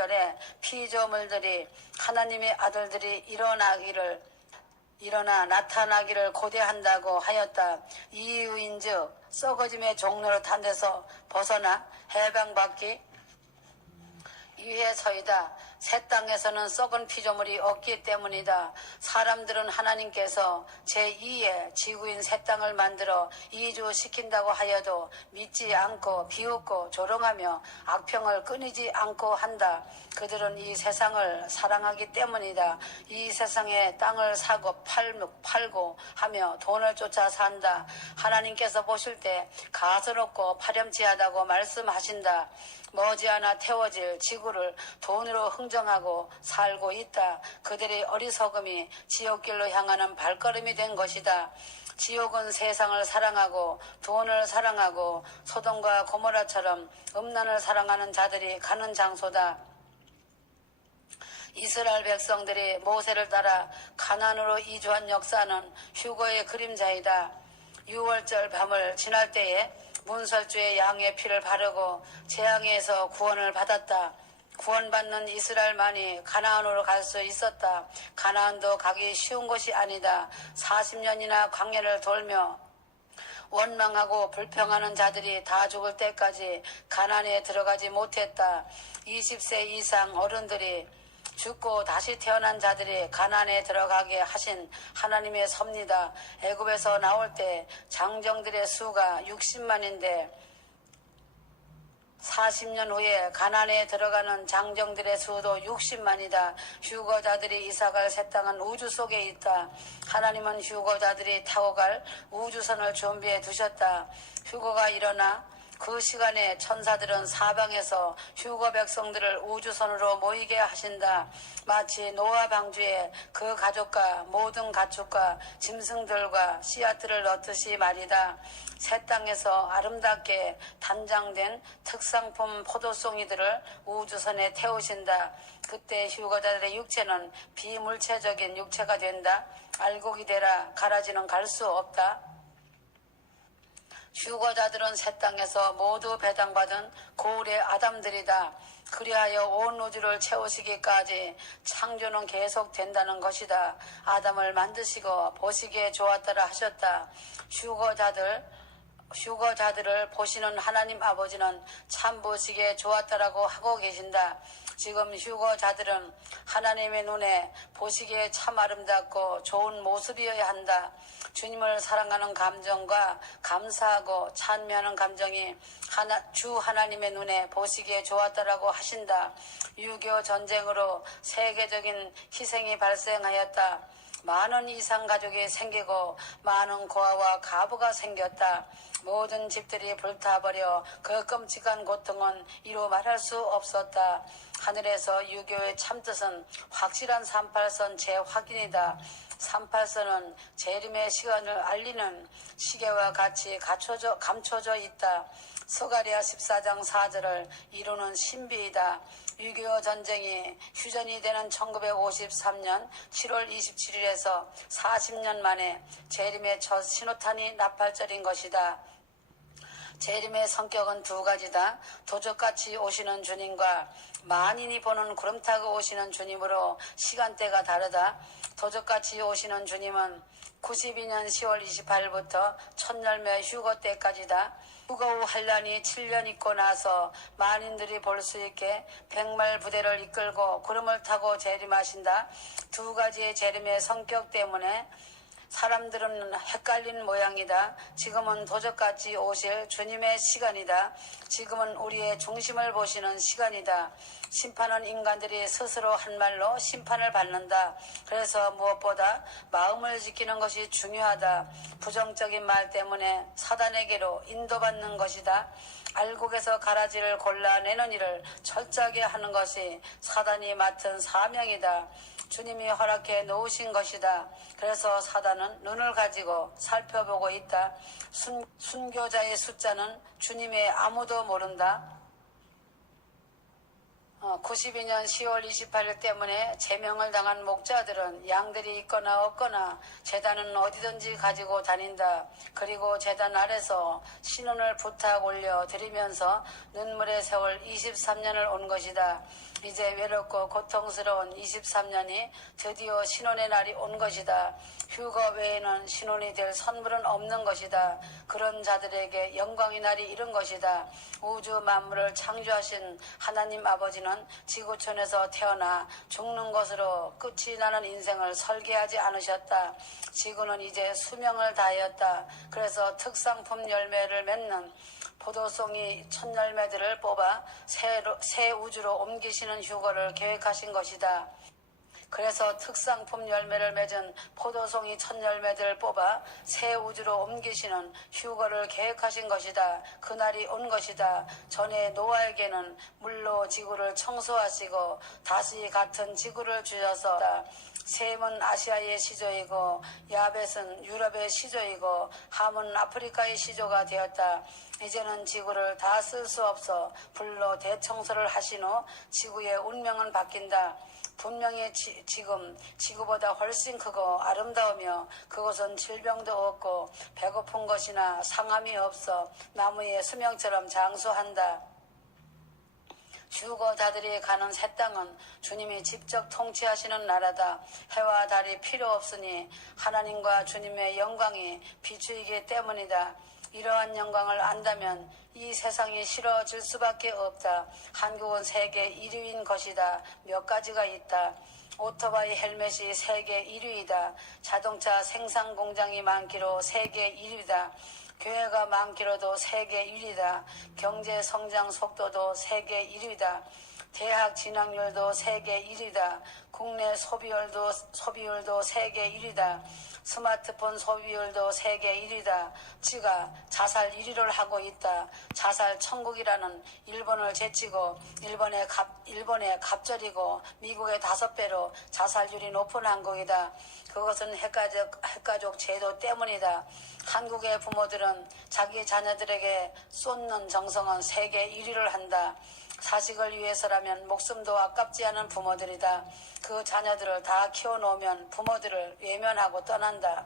시절에 피조물들이 하나님의 아들들이 일어나 나타나기를 고대한다고 하였다. 이유인즉 썩어짐의 종로로 탄 데서 벗어나 해방받기 위해서이다. 새 땅에서는 썩은 피조물이 없기 때문이다. 사람들은 하나님께서 제2의 지구인 새 땅을 만들어 이주시킨다고 하여도 믿지 않고 비웃고 조롱하며 악평을 끊이지 않고 한다. 그들은 이 세상을 사랑하기 때문이다. 이 세상에 땅을 사고 팔고 하며 돈을 쫓아 산다. 하나님께서 보실 때 가소롭고 파렴치하다고 말씀하신다. 머지않아 태워질 지구를 돈으로 흥정하고 살고 있다. 그들의 어리석음이 지옥길로 향하는 발걸음이 된 것이다. 지옥은 세상을 사랑하고 돈을 사랑하고 소돔과 고모라처럼 음란을 사랑하는 자들이 가는 장소다. 이스라엘 백성들이 모세를 따라 가나안으로 이주한 역사는 휴거의 그림자이다. 6월절 밤을 지날 때에 문설주에 양의 피를 바르고 재앙에서 구원을 받았다. 구원받는 이스라엘만이 가나안으로 갈 수 있었다. 가나안도 가기 쉬운 곳이 아니다. 40년이나 광야를 돌며 원망하고 불평하는 자들이 다 죽을 때까지 가나안에 들어가지 못했다. 20세 이상 어른들이 죽고 다시 태어난 자들이 가나안에 들어가게 하신 하나님의 섭니다. 애굽에서 나올 때 장정들의 수가 60만인데 40년 후에 가나안에 들어가는 장정들의 수도 60만이다. 휴거자들이 이사갈 새 땅은 우주 속에 있다. 하나님은 휴거자들이 타고 갈 우주선을 준비해 두셨다. 휴거가 일어나 그 시간에 천사들은 사방에서 휴거 백성들을 우주선으로 모이게 하신다. 마치 노아 방주에 그 가족과 모든 가축과 짐승들과 씨앗들을 넣듯이 말이다. 새 땅에서 아름답게 단장된 특상품 포도송이들을 우주선에 태우신다. 그때 휴거자들의 육체는 비물체적인 육체가 된다. 알곡이 되라. 가라지는 갈 수 없다. 휴거자들은 새 땅에서 모두 배당받은 고울의 아담들이다. 그리하여 온 우주를 채우시기까지 창조는 계속된다는 것이다. 아담을 만드시고 보시기에 좋았더라 하셨다. 휴거자들을 보시는 하나님 아버지는 참 보시기에 좋았다라고 하고 계신다. 지금 휴거자들은 하나님의 눈에 보시기에 참 아름답고 좋은 모습이어야 한다. 주님을 사랑하는 감정과 감사하고 찬미하는 감정이 주 하나님의 눈에 보시기에 좋았다라고 하신다. 6.25 전쟁으로 세계적인 희생이 발생하였다. 많은 이상 가족이 생기고 많은 고아와 가부가 생겼다. 모든 집들이 불타버려 그 끔찍한 고통은 이루 말할 수 없었다. 하늘에서 6.25의 참뜻은 확실한 38선 재확인이다. 38선은 재림의 시간을 알리는 시계와 같이 감춰져 있다. 스가랴 14장 4절을 이루는 신비이다. 6.25 전쟁이 휴전이 되는 1953년 7월 27일에서 40년 만에 재림의 첫 신호탄이 나팔절인 것이다. 재림의 성격은 두 가지다. 도적같이 오시는 주님과 만인이 보는 구름 타고 오시는 주님으로 시간대가 다르다. 도적같이 오시는 주님은 92년 10월 28일부터 첫 열매 휴거 때까지다. 휴거 후 환란이 7년 있고 나서 만인들이 볼 수 있게 백말 부대를 이끌고 구름을 타고 재림하신다. 두 가지의 재림의 성격 때문에 사람들은 헷갈린 모양이다. 지금은 도적같이 오실 주님의 시간이다. 지금은 우리의 중심을 보시는 시간이다. 심판은 인간들이 스스로 한 말로 심판을 받는다. 그래서 무엇보다 마음을 지키는 것이 중요하다. 부정적인 말 때문에 사단에게로 인도받는 것이다. 알곡에서 가라지를 골라내는 일을 철저하게 하는 것이 사단이 맡은 사명이다. 주님이 허락해 놓으신 것이다. 그래서 사단은 눈을 가지고 살펴보고 있다. 순교자의 숫자는 주님의 아무도 모른다. 92년 10월 28일 때문에 제명을 당한 목자들은 양들이 있거나 없거나 제단은 어디든지 가지고 다닌다. 그리고 제단 아래서 신혼을 부탁 올려 드리면서 눈물의 세월 23년을 온 것이다. 이제 외롭고 고통스러운 23년이 드디어 신혼의 날이 온 것이다. 휴거 외에는 신혼이 될 선물은 없는 것이다. 그런 자들에게 영광의 날이 이른 것이다. 우주 만물을 창조하신 하나님 아버지는 지구촌에서 태어나 죽는 것으로 끝이 나는 인생을 설계하지 않으셨다. 지구는 이제 수명을 다하였다. 그래서 특상품 열매를 맺는 포도송이 첫 열매들을 뽑아 새 우주로 옮기시는 휴거를 계획하신 것이다. 그래서 특상품 열매를 맺은 포도송이 첫 열매들을 뽑아 새 우주로 옮기시는 휴거를 계획하신 것이다. 그날이 온 것이다. 전에 노아에게는 물로 지구를 청소하시고 다시 같은 지구를 주셔서 셈은 아시아의 시조이고 야벳은 유럽의 시조이고 함은 아프리카의 시조가 되었다. 이제는 지구를 다 쓸 수 없어 불로 대청소를 하신 후 지구의 운명은 바뀐다. 분명히 지금 지구보다 훨씬 크고 아름다우며 그곳은 질병도 없고 배고픈 것이나 상함이 없어 나무의 수명처럼 장수한다. 휴거자들이 가는 새 땅은 주님이 직접 통치하시는 나라다. 해와 달이 필요 없으니 하나님과 주님의 영광이 비추이기 때문이다. 이러한 영광을 안다면 이 세상이 싫어질 수밖에 없다. 한국은 세계 1위인 것이다. 몇 가지가 있다. 오토바이 헬멧이 세계 1위이다. 자동차 생산 공장이 많기로 세계 1위다. 교회가 많기로도 세계 1위다. 경제 성장 속도도 세계 1위다. 대학 진학률도 세계 1위다. 국내 소비율도 세계 1위다. 스마트폰 소비율도 세계 1위다. 지가 자살 1위를 하고 있다. 자살 천국이라는 일본을 제치고 일본의 갑절이고 미국의 5배로 자살률이 높은 한국이다. 그것은 핵가족 제도 때문이다. 한국의 부모들은 자기 자녀들에게 쏟는 정성은 세계 1위를 한다. 자식을 위해서라면 목숨도 아깝지 않은 부모들이다. 그 자녀들을 다 키워놓으면 부모들을 외면하고 떠난다.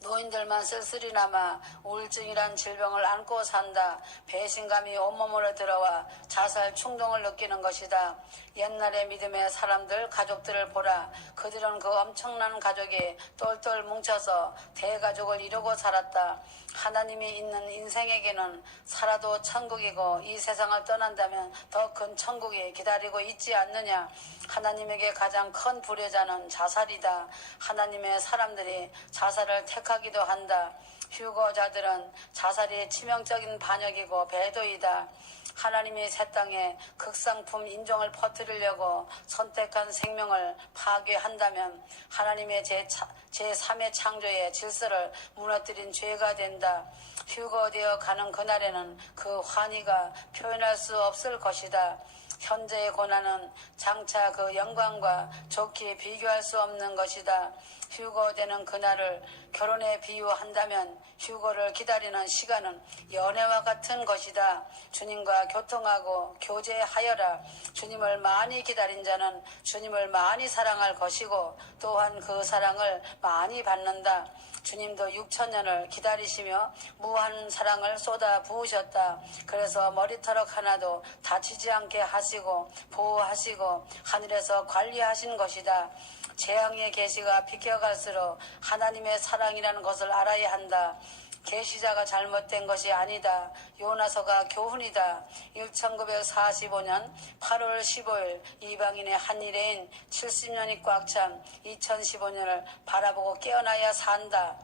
노인들만 쓸쓸히나마 우울증이란 질병을 안고 산다. 배신감이 온몸으로 들어와 자살 충동을 느끼는 것이다. 옛날의 믿음의 사람들, 가족들을 보라. 그들은 그 엄청난 가족이 똘똘 뭉쳐서 대가족을 이루고 살았다. 하나님이 있는 인생에게는 살아도 천국이고 이 세상을 떠난다면 더 큰 천국이 기다리고 있지 않느냐. 하나님에게 가장 큰 불효자는 자살이다. 하나님의 사람들이 자살을 택하기도 한다. 휴거자들은 자살이 치명적인 반역이고 배도이다. 하나님이 새 땅에 극상품 인종을 퍼뜨리려고 선택한 생명을 파괴한다면 하나님의 제3의 창조의 질서를 무너뜨린 죄가 된다. 휴거되어 가는 그날에는 그 환희가 표현할 수 없을 것이다. 현재의 고난은 장차 그 영광과 좋게 비교할 수 없는 것이다. 휴거되는 그날을 결혼에 비유한다면 휴거를 기다리는 시간은 연애와 같은 것이다. 주님과 교통하고 교제하여라. 주님을 많이 기다린 자는 주님을 많이 사랑할 것이고 또한 그 사랑을 많이 받는다. 주님도 6천년을 기다리시며 무한 사랑을 쏟아 부으셨다. 그래서 머리털럭 하나도 다치지 않게 하시고 보호하시고 하늘에서 관리하신 것이다. 재앙의 계시가 비켜갈수록 하나님의 사랑이라는 것을 알아야 한다. 계시자가 잘못된 것이 아니다. 요나서가 교훈이다. 1945년 8월 15일 이방인의 한 일해인 70년이 꽉 찬 2015년을 바라보고 깨어나야 산다.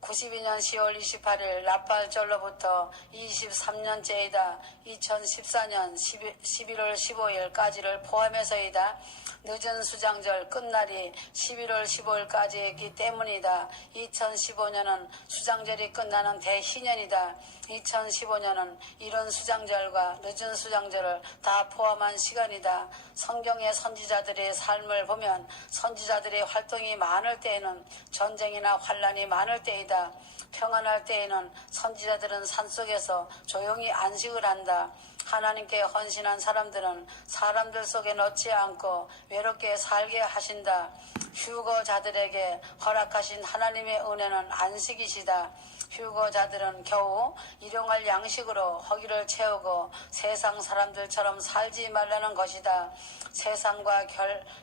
92년 10월 28일 라팔절로부터 23년째이다. 2014년 11월 15일까지를 포함해서이다. 늦은 수장절 끝날이 11월 15일까지이기 때문이다. 2015년은 수장절이 끝나는 대희년이다. 2015년은 이른 수장절과 늦은 수장절을 다 포함한 시간이다. 성경의 선지자들의 삶을 보면 선지자들의 활동이 많을 때에는 전쟁이나 환란이 많을 때이다. 평안할 때에는 선지자들은 산속에서 조용히 안식을 한다. 하나님께 헌신한 사람들은 사람들 속에 넣지 않고 외롭게 살게 하신다. 휴거자들에게 허락하신 하나님의 은혜는 안식이시다. 휴거자들은 겨우 일용할 양식으로 허기를 채우고 세상 사람들처럼 살지 말라는 것이다. 세상과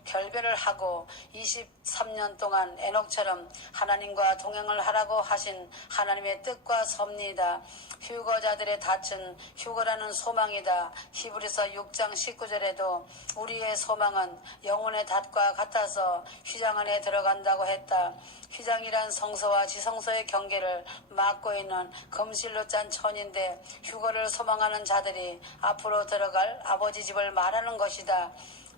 결별을 하고 23년 동안 에녹처럼 하나님과 동행을 하라고 하신 하나님의 뜻과 섭리이다. 휴거자들의 닻은 휴거라는 소망이다. 히브리서 6장 19절에도 우리의 소망은 영혼의 닷과 같아서 휘장 안에 들어간다고 했다. 휘장이란 성소와 지성소의 경계를 막고 있는 금실로 짠 천인데 휴거를 소망하는 자들이 앞으로 들어갈 아버지 집을 말하는 것이다.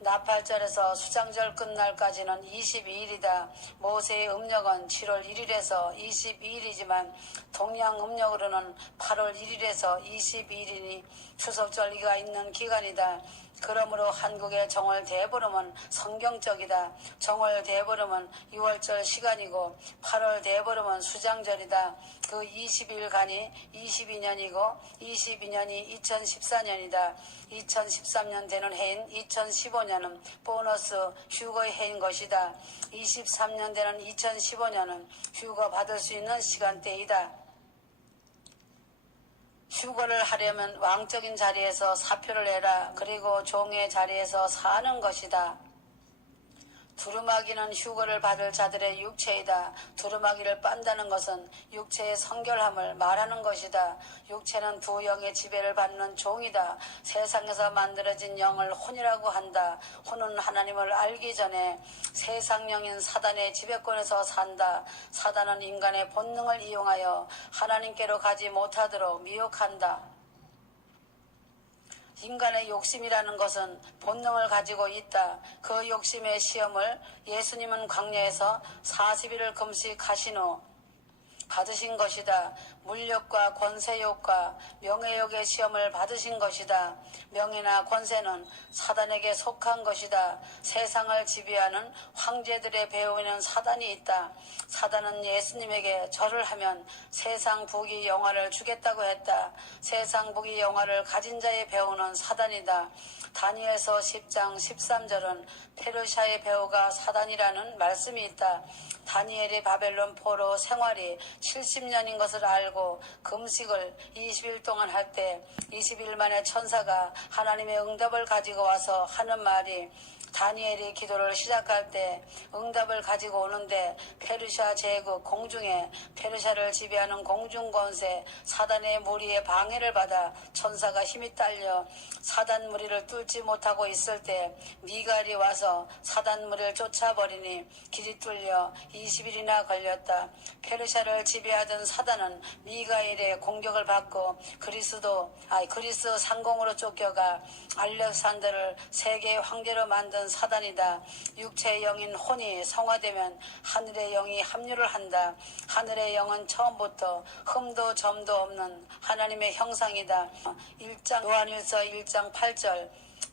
나팔절에서 수장절 끝날까지는 22일이다. 모세의 음력은 7월 1일에서 22일이지만 동양 음력으로는 8월 1일에서 22일이니 추석절기가 있는 기간이다. 그러므로 한국의 정월 대보름은 성경적이다. 정월 대보름은 6월절 시간이고 8월 대보름은 수장절이다. 그 20일간이 22년이고 22년이 2014년이다. 2013년 되는 해인 2015년은 보너스 휴거의 해인 것이다. 23년 되는 2015년은 휴거 받을 수 있는 시간대이다. 휴거를 하려면 왕적인 자리에서 사표를 내라. 그리고 종의 자리에서 사는 것이다. 두루마기는 휴거를 받을 자들의 육체이다. 두루마기를 빤다는 것은 육체의 성결함을 말하는 것이다. 육체는 두 영의 지배를 받는 종이다. 세상에서 만들어진 영을 혼이라고 한다. 혼은 하나님을 알기 전에 세상 영인 사단의 지배권에서 산다. 사단은 인간의 본능을 이용하여 하나님께로 가지 못하도록 미혹한다. 인간의 욕심이라는 것은 본능을 가지고 있다. 그 욕심의 시험을 예수님은 광야에서 40일을 금식하신 후 받으신 것이다. 물욕과 권세욕과 명예욕의 시험을 받으신 것이다. 명예나 권세는 사단에게 속한 것이다. 세상을 지배하는 황제들의 배후에는 사단이 있다. 사단은 예수님에게 절을 하면 세상 부귀 영화를 주겠다고 했다. 세상 부귀 영화를 가진 자의 배후는 사단이다. 다니엘서 10장 13절은 페르시아의 배후가 사단이라는 말씀이 있다. 다니엘이 바벨론 포로 생활이 70년인 것을 알고 금식을 20일 동안 할 때 20일 만에 천사가 하나님의 응답을 가지고 와서 하는 말이 다니엘이 기도를 시작할 때 응답을 가지고 오는데 페르시아 제국 공중에 페르시아를 지배하는 공중권세 사단의 무리의 방해를 받아 천사가 힘이 딸려 사단 무리를 뚫지 못하고 있을 때 미갈이 와서 사단 무리를 쫓아버리니 길이 뚫려 20일이나 걸렸다. 페르시아를 지배하던 사단은 미가일의 공격을 받고 그리스 상공으로 쫓겨가 알렉산더를 세계의 황제로 만든 사단이다. 육체의 영인 혼이 성화되면 하늘의 영이 합류를 한다. 하늘의 영은 처음부터 흠도 점도 없는 하나님의 형상이다. 요한일서 1장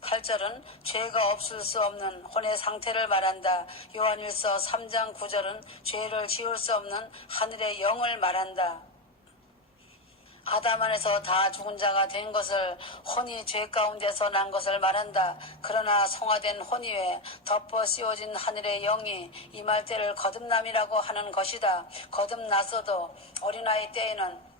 8절은 죄가 없을 수 없는 혼의 상태를 말한다. 요한일서 3장 9절은 죄를 지을 수 없는 하늘의 영을 말한다. 아담 안에서 다 죽은 자가 된 것을 혼이 죄 가운데서 난 것을 말한다. 그러나 성화된 혼 위에 덮어 씌워진 하늘의 영이 임할 때를 거듭남이라고 하는 것이다. 거듭났어도 어린아이 때에는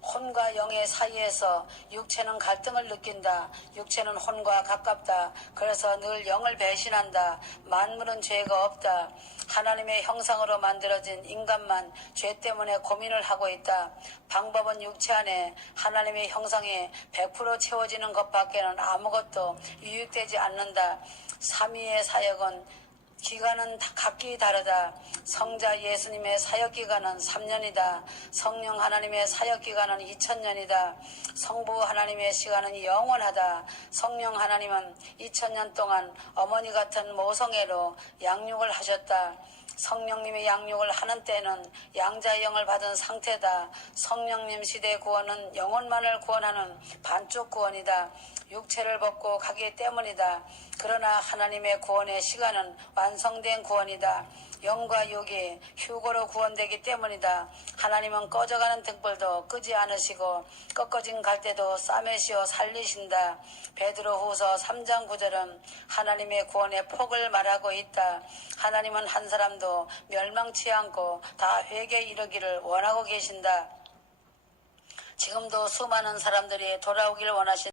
혼과 영의 사이에서 육체는 갈등을 느낀다. 육체는 혼과 가깝다. 그래서 늘 영을 배신한다. 만물은 죄가 없다. 하나님의 형상으로 만들어진 인간만 죄 때문에 고민을 하고 있다. 방법은 육체 안에 하나님의 형상이 100% 채워지는 것밖에는 아무것도 유익되지 않는다. 삼위의 사역은 기간은 각기 다르다. 성자 예수님의 사역기간은 3년이다. 성령 하나님의 사역기간은 2000년이다. 성부 하나님의 시간은 영원하다. 성령 하나님은 2000년 동안 어머니 같은 모성애로 양육을 하셨다. 성령님의 양육을 하는 때는 양자의 영을 받은 상태다. 성령님 시대 구원은 영혼만을 구원하는 반쪽 구원이다. 육체를 벗고 가기 때문이다. 그러나 하나님의 구원의 시간은 완성된 구원이다. 영과 육이 휴거로 구원되기 때문이다. 하나님은 꺼져가는 등불도 끄지 않으시고 꺾어진 갈대도 싸매시어 살리신다. 베드로후서 3장 9절은 하나님의 구원의 폭을 말하고 있다. 하나님은 한 사람도 멸망치 않고 다 회개에 이르기를 원하고 계신다. 지금도 수많은 사람들이 돌아오기를 원하신